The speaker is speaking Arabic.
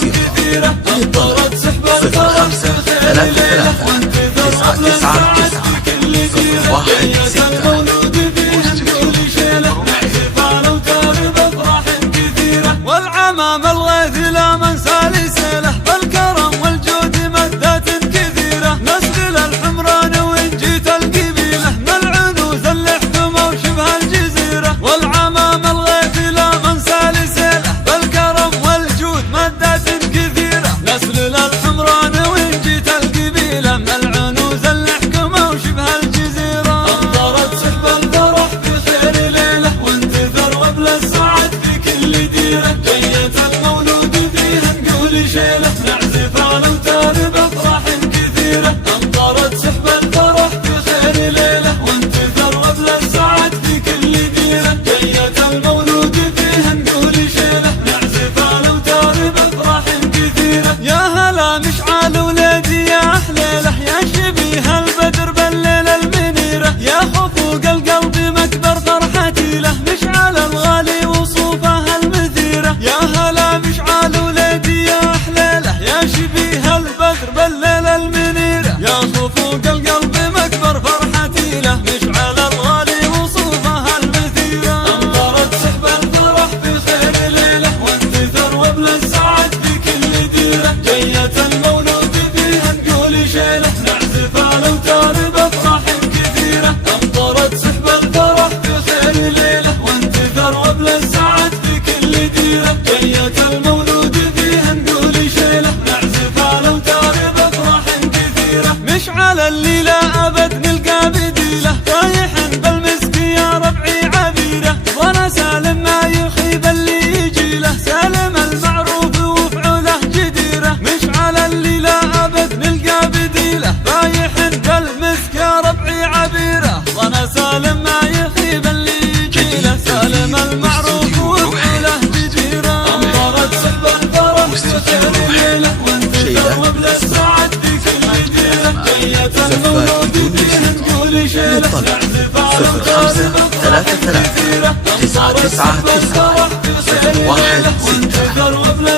كثيرة أمطرت سحب الفرح بخير وانتثر بالسعادة بكل ديرة جية المولود فيها نقول شيلة نحتفل وتارب أفراح كثيرة والعمام الغيث لا من سالسله بالكرم والجود مدات كثيرة نسل الحمران وإن جيت القبيلة من العنوز اللحكمة وشبه الجزيرة والعمام الغيث لا من سالسله بالكرم والجود مدات كثيرة نسل الحمران وإن جيت القبيلة من العنوز اللحكمة وشبه الجزيرة أمطرت سحب الفرح بخير ليلة وانتثر وبل السعد في كل ديرة جية المولود فيها نقول شيلة نعزف على وتارب أفراح كثيرة أمطرت سحب الفرح بخير ليلة وانتثر وبل السعد في كل ديرة جية المولود فيها نقول شيلة نعزف على وتارب أفراح كثيرة يا هلا مشعل ولادي يا أحليله يا شبيه البدر بالليل المنيرة يا خفوق القلب مكبر فرحتي له مشعل الغالي وصوفه المثيرة يا هلا مشعل ولادي يا أحليله يا شبيه البدر بالليل المنيرة يا خفوق القلب مكبر فرحتي له مشعل الغالي وصوفه المثيرة أمطرت سحب الفرح بخير ليلة وانتثر وبل السعد في كل ديرة جية المولود فيها نقول شيلة نعزف على وتارب أفراح كثيرة أمطرت سحب الفرح بخير ليلة وانتثر وبل السعد في كل ديرة جية المولود فيها نقول شيلة نعزف على وتارب أفراح كثيرة مشعل اللي لا أبد نلقى بديله رايح بالمسك يا ربعي عبيره وانا سالم ما يخيب اللي يجي له سالم المعروف وفعله جديره مشعل اللي لا أبد نلقى بديله رايح بالمسك يا ربعي عبيره وانا سالم ما يخيب اللي يجي له سالم المعروف وفعله جديره أمطرت سحب الفرح بخير ليلة وانتثر وبل السعد في كل ديرة جية المولود فيها نقول شيلة نعزف على وتارب أفراح كثيرة أمطرت سحب الفرح بخير ليلة وانتثر وبل